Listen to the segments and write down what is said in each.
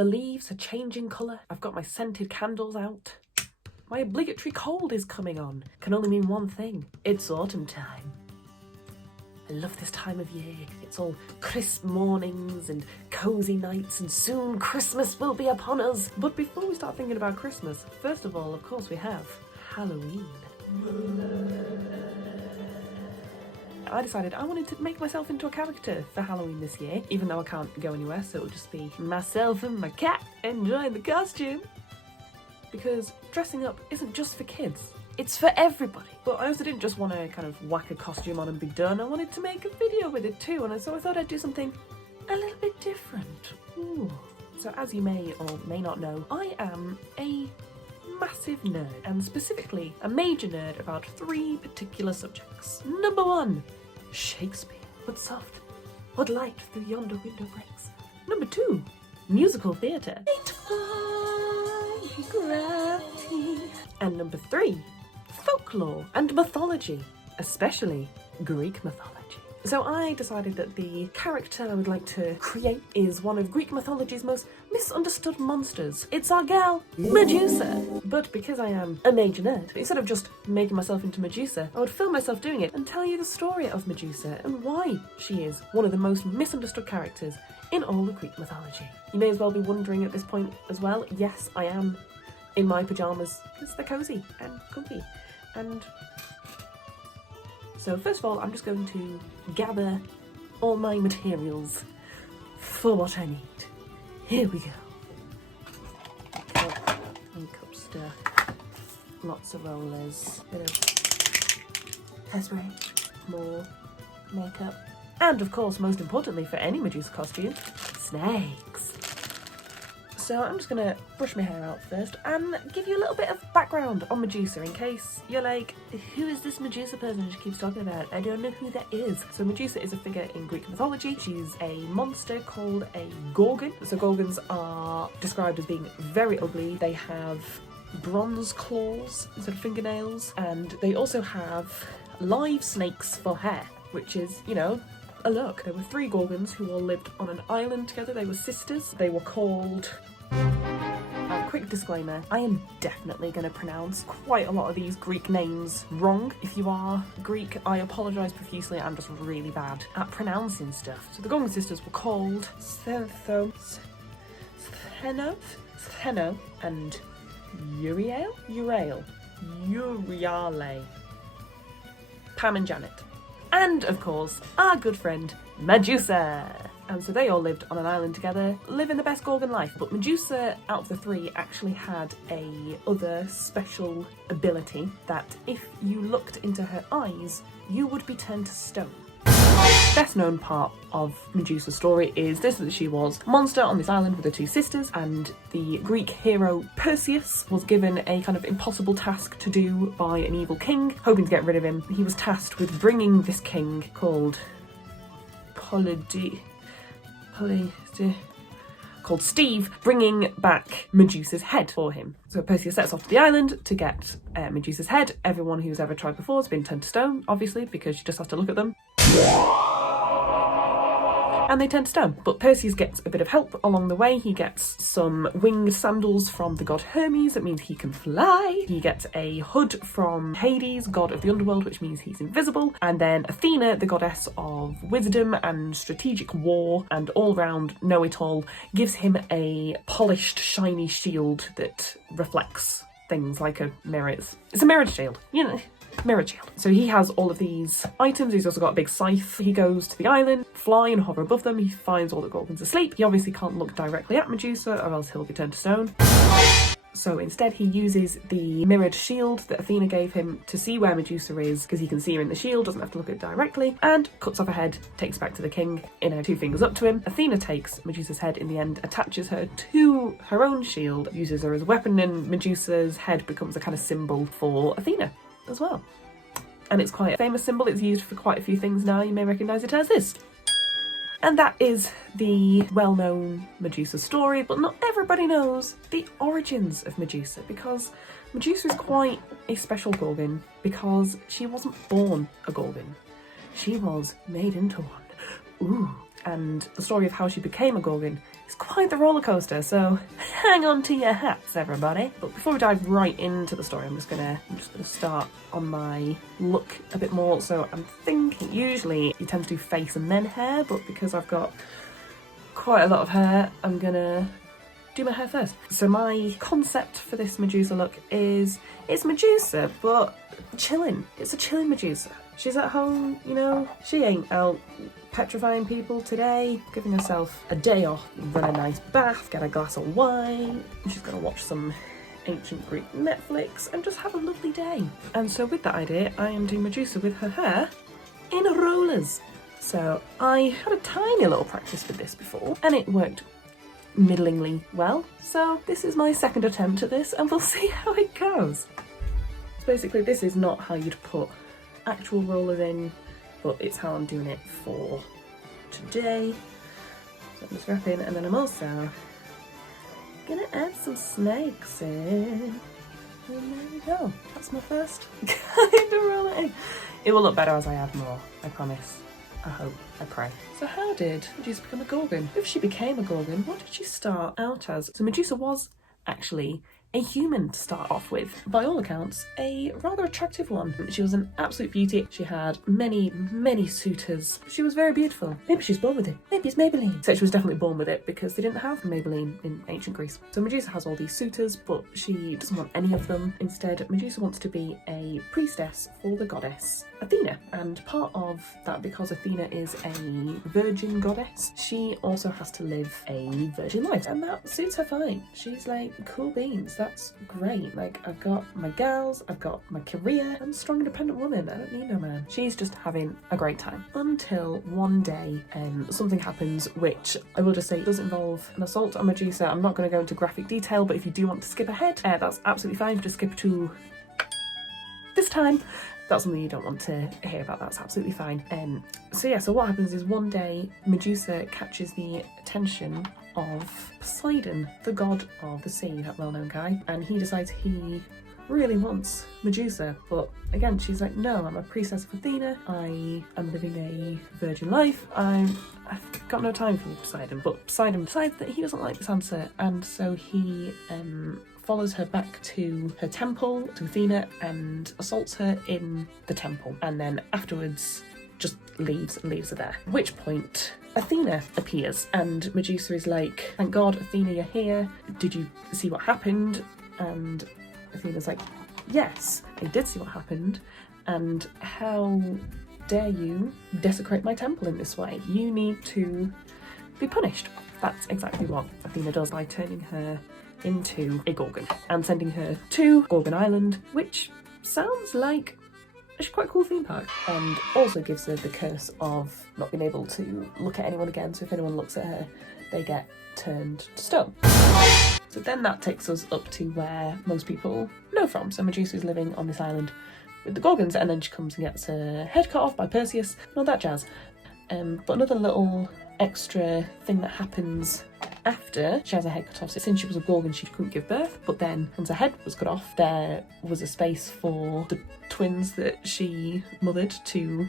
The leaves are changing colour. I've got my scented candles out. My obligatory cold is coming on. Can only mean one thing. It's autumn time. I love this time of year. It's all crisp mornings and cosy nights, and soon Christmas will be upon us. But before we start thinking about Christmas, first of all, of course, we have Halloween. I decided I wanted to make myself into a character for Halloween this year, even though I can't go anywhere, so it'll just be myself and my cat enjoying the costume. Because dressing up isn't just for kids, it's for everybody. But I also didn't just want to kind of whack a costume on and be done. I wanted to make a video with it too, and so I thought I'd do something a little bit different. Ooh. So as you may or may not know, I am a massive nerd, and specifically a major nerd about 3 particular subjects. Number 1, Shakespeare. What soft, what light through yonder window breaks. Number 2, musical theatre. And number 3, folklore and mythology, especially Greek mythology. So I decided that the character I would like to create is one of Greek mythology's most misunderstood monsters. It's our gal, Medusa. But because I am a major nerd, instead of just making myself into Medusa, I would film myself doing it and tell you the story of Medusa and why she is one of the most misunderstood characters in all of Greek mythology. You may as well be wondering at this point as well, yes, I am in my pyjamas because they're cozy and comfy. And so first of all, I'm just going to gather all my materials for what I need. Here we go. Makeup stuff, lots of rollers, bit of hairspray, more makeup, and of course, most importantly for any Medusa costume, snakes. So I'm just gonna brush my hair out first and give you a little bit of background on Medusa in case you're like, who is this Medusa person she keeps talking about? I don't know who that is. So Medusa is a figure in Greek mythology. She's a monster called a Gorgon. So Gorgons are described as being very ugly. They have bronze claws instead of fingernails, and they also have live snakes for hair, which is, you know, a look. There were 3 Gorgons who all lived on an island together. They were sisters. They were called... quick disclaimer, I am definitely going to pronounce quite a lot of these Greek names wrong. If you are Greek, I apologise profusely. I'm just really bad at pronouncing stuff. So the Gorgon sisters were called Stheno and Uriale, Pam and Janet. And of course, our good friend Medusa. And so they all lived on an island together, living the best Gorgon life. But Medusa, out of the 3, actually had a other special ability that if you looked into her eyes, you would be turned to stone. Best known part of Medusa's story is this, that she was a monster on this island with her 2 sisters, and the Greek hero Perseus was given a kind of impossible task to do by an evil king, hoping to get rid of him. He was tasked with bringing this king called Steve, bringing back Medusa's head for him. So Perseus sets off to the island to get Medusa's head. Everyone who's ever tried before has been turned to stone, obviously, because she just has to look at them. And they turn to stone. But Perseus gets a bit of help along the way. He gets some winged sandals from the god Hermes, that means he can fly. He gets a hood from Hades, god of the underworld, which means he's invisible. And then Athena, the goddess of wisdom and strategic war and all-round know-it-all, gives him a polished, shiny shield that reflects things like a mirror. It's a mirrored shield, you know. Mirror shield. So he has all of these items. He's also got a big scythe. He goes to the island, fly and hover above them. He finds all the Gorgons asleep. He obviously can't look directly at Medusa or else he'll be turned to stone. So instead he uses the mirrored shield that Athena gave him to see where Medusa is, because he can see her in the shield, doesn't have to look at it directly, and cuts off her head, takes it back to the king in her 2 fingers up to him. Athena takes Medusa's head in the end, attaches her to her own shield, uses her as a weapon, and Medusa's head becomes a kind of symbol for Athena as well. And it's quite a famous symbol. It's used for quite a few things now. You may recognise it as this. And that is the well-known Medusa story, but not everybody knows the origins of Medusa, because Medusa is quite a special Gorgon, because she wasn't born a Gorgon. She was made into one. Ooh. and the story of how she became a Gorgon is quite the roller coaster, so hang on to your hats, everybody. But before we dive right into the story, I'm just gonna start on my look a bit more. So I'm thinking usually you tend to do face and then hair, but because I've got quite a lot of hair, I'm gonna do my hair first. So my concept for this Medusa look is, it's Medusa, but chilling. It's a chilling Medusa. She's at home, you know, she ain't out petrifying people today, giving herself a day off, run a nice bath, get a glass of wine. She's gonna watch some ancient Greek Netflix and just have a lovely day. And so with that idea, I am doing Medusa with her hair in rollers. So I had a tiny little practice with this before and it worked middlingly well. So this is my second attempt at this and we'll see how it goes. So basically this is not how you'd put actual rollers in, but it's how I'm doing it for today. So I'm just wrapping, and then I'm also gonna add some snakes in. And there we go. That's my first kind of roller in. It will look better as I add more, I promise. I hope, I pray. So how did Medusa become a Gorgon? If she became a Gorgon, what did she start out as? So Medusa was actually a human to start off with. By all accounts, a rather attractive one. She was an absolute beauty. She had many, many suitors. She was very beautiful. Maybe she's born with it. Maybe it's Maybelline. So she was definitely born with it because they didn't have Maybelline in ancient Greece. So Medusa has all these suitors, but she doesn't want any of them. Instead, Medusa wants to be a priestess for the goddess Athena. And part of that, because Athena is a virgin goddess, she also has to live a virgin life. And that suits her fine. She's like, cool beans. That's great. Like, I've got my gals, I've got my career, I'm a strong independent woman, I don't need no man. She's just having a great time. Until one day something happens which I will just say does involve an assault on Medusa. I'm not going to go into graphic detail, but if you do want to skip ahead, that's absolutely fine. Just skip to this time. That's something you don't want to hear about, that's absolutely fine. So what happens is one day Medusa catches the attention of Poseidon, the god of the sea, that well-known guy, and he decides he really wants Medusa, but again she's like, no, I'm a priestess of Athena, I am living a virgin life, I've got no time for you, Poseidon. But Poseidon decides that he doesn't like this answer, and so he follows her back to her temple, to Athena, and assaults her in the temple, and then afterwards just leaves her there. At which point Athena appears and Medusa is like, thank God, Athena, you're here. Did you see what happened? And Athena's like, yes, I did see what happened, and how dare you desecrate my temple in this way? You need to be punished. That's exactly what Athena does by turning her into a Gorgon and sending her to Gorgon Island, which sounds like it's quite a cool theme park, and also gives her the curse of not being able to look at anyone again. So if anyone looks at her, they get turned to stone. So then that takes us up to where most people know from. So Medusa is living on this island with the Gorgons, and then she comes and gets her head cut off by Perseus and all that jazz. But another little extra thing that happens after she has her head cut off, so since she was a Gorgon she couldn't give birth, but then once her head was cut off there was a space for the twins that she mothered to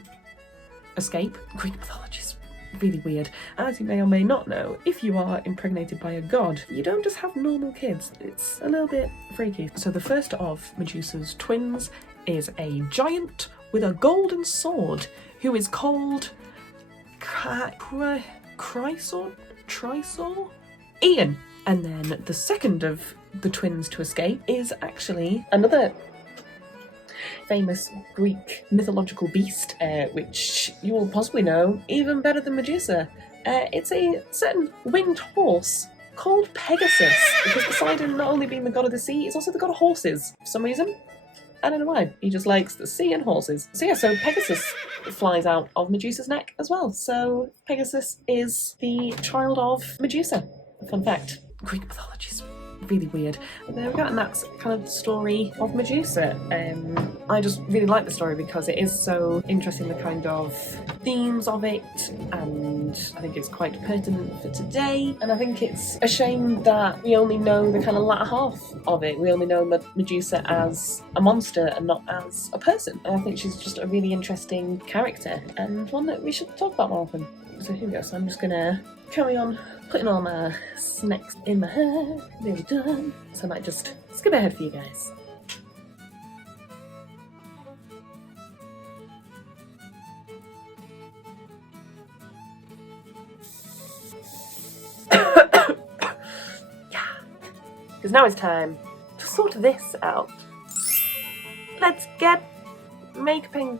escape. Greek mythology is really weird. As you may or may not know, if you are impregnated by a god, you don't just have normal kids, it's a little bit freaky. So the first of Medusa's twins is a giant with a golden sword who is called Trisor? Ian. And then the second of the twins to escape is actually another famous Greek mythological beast, which you will possibly know even better than Medusa. It's a certain winged horse called Pegasus, because Poseidon, not only being the god of the sea, is also the god of horses for some reason. I don't know why, he just likes the sea and horses. So yeah, so Pegasus flies out of Medusa's neck as well. So Pegasus is the child of Medusa. Fun fact. Greek mythology is really weird. And there we go, and that's kind of the story of Medusa. I just really like the story because it is so interesting, the kind of themes of it, and I think it's quite pertinent for today. And I think it's a shame that we only know the kind of latter half of it. We only know Medusa as a monster and not as a person. And I think she's just a really interesting character, and one that we should talk about more often. So here we go, so I'm just gonna carry on putting all my snacks in my hair. Nearly done. So I might just skip ahead for you guys. Because now it's time to sort this out. Let's get makeuping.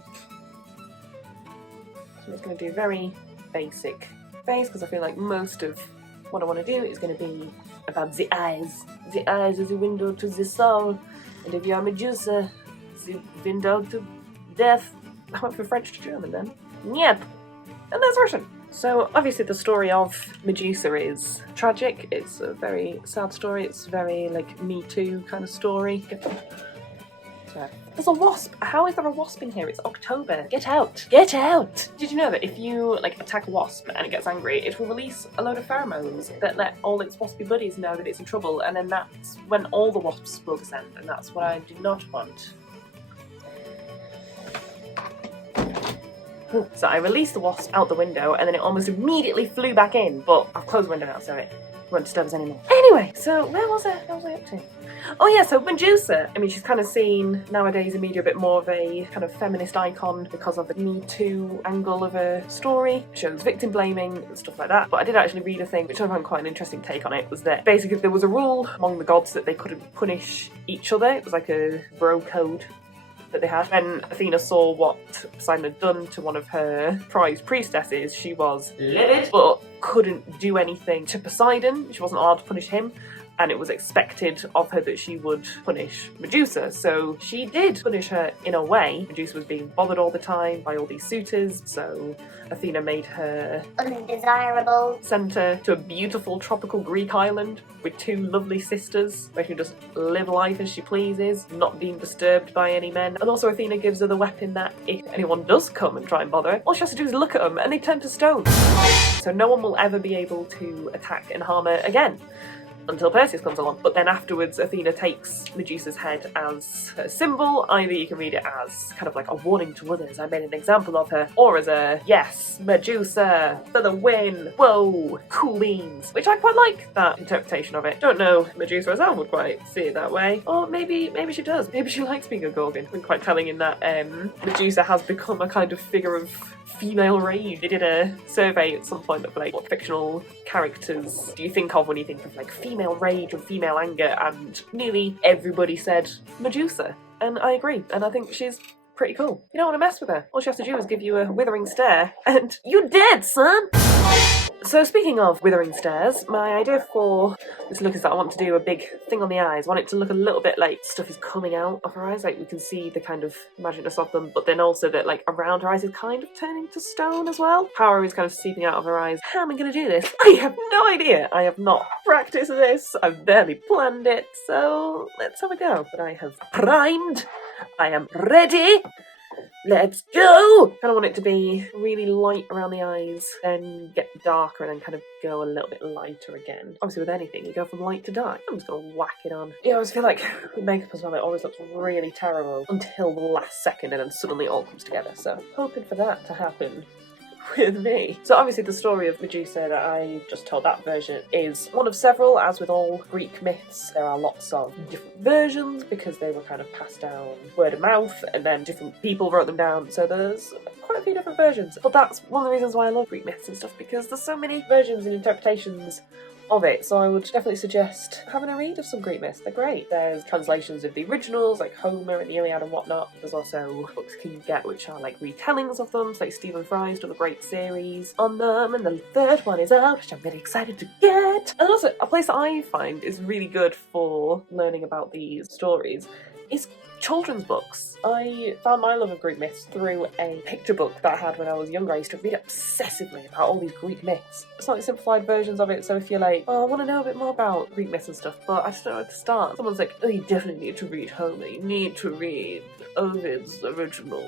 So I'm just going to do very basic face because I feel like most of what I want to do is going to be about the eyes. The eyes is a window to the soul, and if you are Medusa, the window to death. I went from French to German then. Yep, and that's Russian. So obviously the story of Medusa is tragic. It's a very sad story. It's very like Me Too kind of story. So, there's a wasp. How is there a wasp in here? It's October. Get out. Get out. Did you know that if you like attack a wasp and it gets angry, it will release a load of pheromones that let all its waspy buddies know that it's in trouble, and then that's when all the wasps will descend, and that's what I do not want. So I released the wasp out the window and then it almost immediately flew back in, but I've closed the window now so it won't disturb us anymore. Anyway, so where was I? What was I up to? Oh yeah, so Medusa. I mean, she's kind of seen nowadays in media a bit more of a kind of feminist icon because of the Me Too angle of her story. Shows victim blaming and stuff like that. But I did actually read a thing which I found quite an interesting take on it, was that basically there was a rule among the gods that they couldn't punish each other. It was like a bro code that they had. When Athena saw what Poseidon had done to one of her prized priestesses, she was livid, but couldn't do anything to Poseidon. She wasn't allowed to punish him, and it was expected of her that she would punish Medusa. So she did punish her in a way. Medusa was being bothered all the time by all these suitors, so Athena made her undesirable. Sent her to a beautiful tropical Greek island with two lovely sisters where she can just live life as she pleases, not being disturbed by any men. And also Athena gives her the weapon that if anyone does come and try and bother her, all she has to do is look at them and they turn to stone. So no one will ever be able to attack and harm her again until Perseus comes along. But then afterwards Athena takes Medusa's head as her symbol. Either you can read it as kind of like a warning to others, I made an example of her, or as a yes, Medusa for the win, whoa, cool beans, which I quite like that interpretation of it. Don't know Medusa herself would quite see it that way, or maybe she does. Maybe she likes being a Gorgon. It's been quite telling in that Medusa has become a kind of figure of female rage. They did a survey at some point of like what fictional characters do you think of when you think of like female rage or female anger, and nearly everybody said Medusa, and I agree, and I think she's pretty cool. You don't want to mess with her. All she has to do is give you a withering stare and you're dead, son! So speaking of withering stares, my idea for this look is that I want to do a big thing on the eyes. I want it to look a little bit like stuff is coming out of her eyes, like we can see the kind of magicness of them, but then also that like around her eyes is kind of turning to stone as well. Power is kind of seeping out of her eyes. How am I going to do this? I have no idea. I have not practiced this. I've barely planned it, so let's have a go. But I have primed. I am ready. Let's go! Kind of want it to be really light around the eyes, then get darker, and then kind of go a little bit lighter again. Obviously with anything, you go from light to dark. I'm just gonna whack it on. Yeah, I always feel like with makeup as well, it always looks really terrible until the last second, and then suddenly it all comes together. So hoping for that to happen with me. So obviously the story of Medusa that I just told, that version, is one of several. As with all Greek myths, there are lots of different versions because they were kind of passed down word of mouth and then different people wrote them down, so there's quite a few different versions. But that's one of the reasons why I love Greek myths and stuff, because there's so many versions and interpretations of it, so I would definitely suggest having a read of some Greek myths. They're great. There's translations of the originals like Homer and the Iliad and whatnot. There's also books you can get which are like retellings of them, so like Stephen Fry's done a great series on them, and the third one is out, which I'm really excited to get. And also a place that I find is really good for learning about these stories is children's books. I found my love of Greek myths through a picture book that I had when I was younger. I used to read obsessively about all these Greek myths. Slightly simplified versions of it, so if you're like, oh, I want to know a bit more about Greek myths and stuff, but I just don't know where to start. Someone's like, oh, you definitely need to read Homer, you need to read Ovid's original.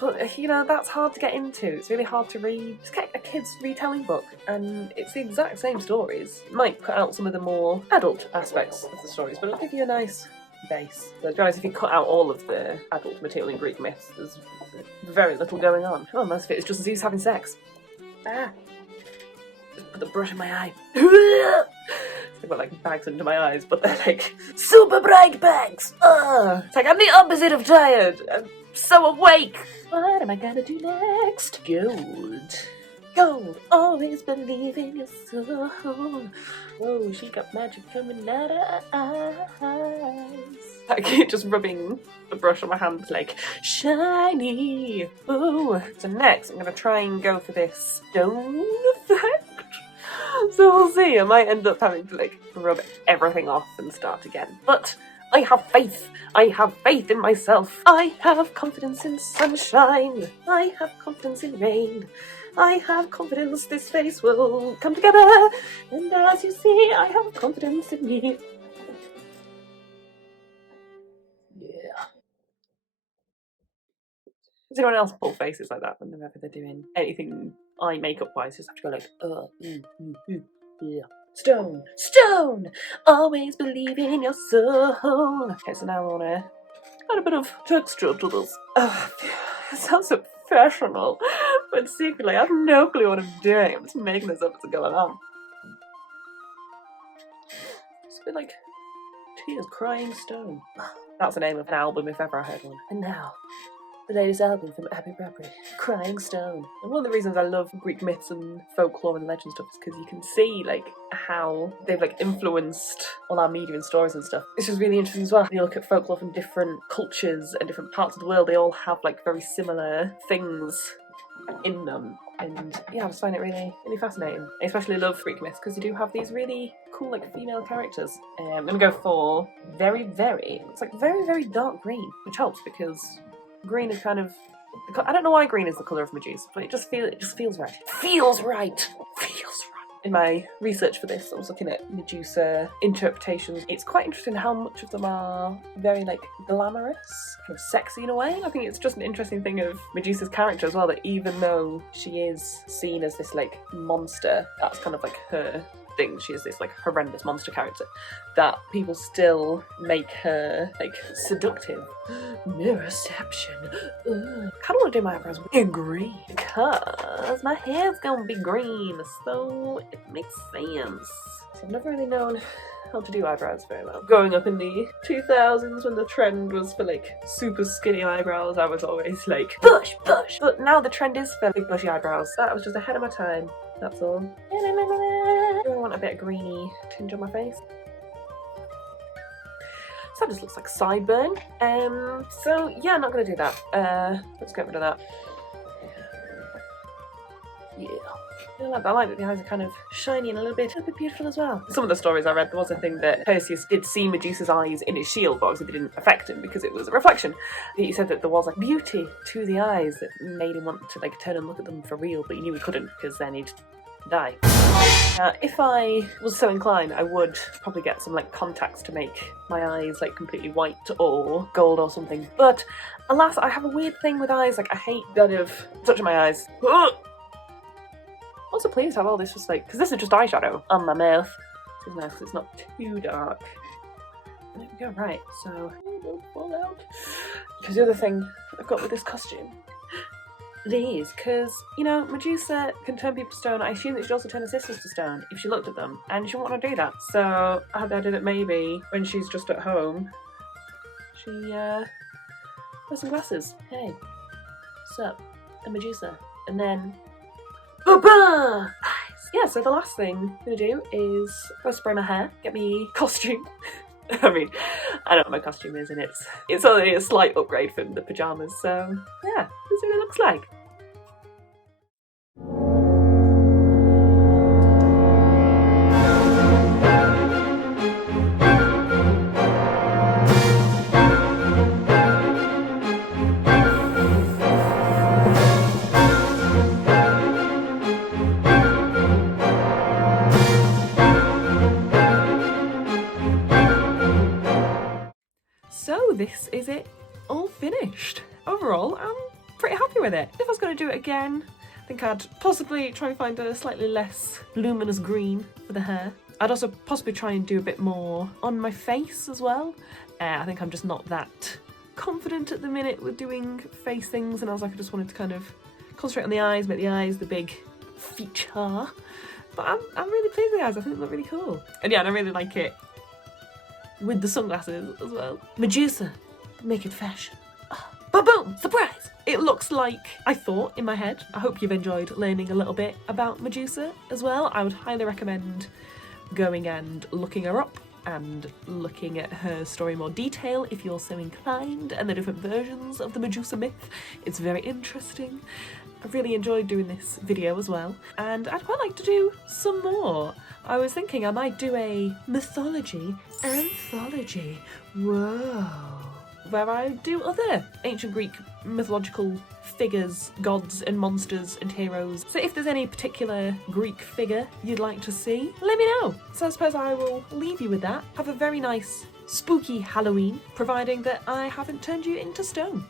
But, you know, that's hard to get into. It's really hard to read. Just get a kid's retelling book, and it's the exact same stories. It might cut out some of the more adult aspects of the stories, but it'll give you a nice base. So, to be honest, if you cut out all of the adult material in Greek myths, there's very little going on. Oh, most of it is just Zeus having sex. Ah. Just put the brush in my eye. I've got like bags under my eyes, but they're like super bright bags. It's like I'm the opposite of tired. I'm so awake. What am I gonna do next? Gold. Gold. Always believe in your soul. Whoa, she got magic coming out of her eyes. Like just rubbing the brush on my hands like shiny. Ooh. So next I'm gonna try and go for this stone effect. So we'll see, I might end up having to like rub everything off and start again. But I have faith. I have faith in myself. I have confidence in sunshine. I have confidence in rain. I have confidence this face will come together. And as you see, I have confidence in me. Yeah. Does anyone else pull faces like that whenever they're doing anything eye makeup wise? Just have to go like, yeah. Stone, stone, always believe in your soul. Okay, so now I want to add a bit of texture to this. It sounds so professional, but secretly I have no clue what I'm doing. I'm just making this up as I go along. It's a bit like Tears Crying Stone. That's the name of an album if ever I heard one. And now, the latest album from Abby Bradbury, Crying Stone. And one of the reasons I love Greek myths and folklore and legend stuff is because you can see like how they've like influenced all our media and stories and stuff. It's just really interesting as well. When you look at folklore from different cultures and different parts of the world, they all have like very similar things in them. And yeah, I just find it really, really fascinating. I especially love Greek myths because they do have these really cool like female characters. I'm gonna go for it's like very, very dark green, which helps because green is kind of, I don't know why green is the colour of Medusa, but it just feels right. Feels right! In my research for this, I was looking at Medusa interpretations. It's quite interesting how much of them are very like glamorous, kind of sexy in a way. I think it's just an interesting thing of Medusa's character as well, that even though she is seen as this like monster, that's kind of like her thing, she is this like horrendous monster character, that people still make her like seductive. Mirrorception. I kind of want to do my eyebrows in green because my hair's gonna be green, so it makes sense. So I've never really known how to do eyebrows very well. Growing up in the 2000s when the trend was for like super skinny eyebrows, I was always like bush. But now the trend is for big bushy eyebrows. That was just ahead of my time. That's all. I want a bit of greeny tinge on my face. So that just looks like sideburn. So yeah, I'm not going to do that. Let's get rid of that. Yeah. I like that the eyes are kind of shiny and a little bit beautiful as well. Some of the stories I read, there was a thing that Perseus did see Medusa's eyes in his shield, but obviously they didn't affect him because it was a reflection. He said that there was like beauty to the eyes that made him want to like turn and look at them for real, but he knew he couldn't because then he'd die. If I was so inclined, I would probably get some like contacts to make my eyes like completely white or gold or something. But alas, I have a weird thing with eyes. Like I hate kind of touching my eyes. Also pleased to have all this just like, because this is just eyeshadow on my mouth. It's nice because it's not too dark. There we go, right, so don't fall out. Because the other thing I've got with this costume, these, because, you know, Medusa can turn people to stone. I assume that she'd also turn her sisters to stone if she looked at them, and she wouldn't want to do that. So I had the idea that maybe when she's just at home, she wears some glasses. Hey, what's up? I'm Medusa. And then ba-ba! Yeah, so the last thing I'm gonna do is go spray my hair, get me costume. I mean, I know what my costume is, and it's only a slight upgrade from the pyjamas, so yeah, this is what it looks like. So this is it all finished. Overall, I'm pretty happy with it. If I was going to do it again, I think I'd possibly try and find a slightly less luminous green for the hair. I'd also possibly try and do a bit more on my face as well. I think I'm just not that confident at the minute with doing face things, and I was like, I just wanted to kind of concentrate on the eyes, make the eyes the big feature. But I'm really pleased with the eyes. I think they look really cool. And yeah, and I really like it with the sunglasses as well. Medusa, making fashion. But boom, surprise! It looks like I thought in my head. I hope you've enjoyed learning a little bit about Medusa as well. I would highly recommend going and looking her up and looking at her story in more detail if you're so inclined, and the different versions of the Medusa myth. It's very interesting. I really enjoyed doing this video as well, and I'd quite like to do some more. I was thinking I might do a Mythology Anthology. Whoa. Where I do other ancient Greek mythological figures, gods and monsters and heroes. So if there's any particular Greek figure you'd like to see, let me know. So I suppose I will leave you with that. Have a very nice spooky Halloween, providing that I haven't turned you into stone.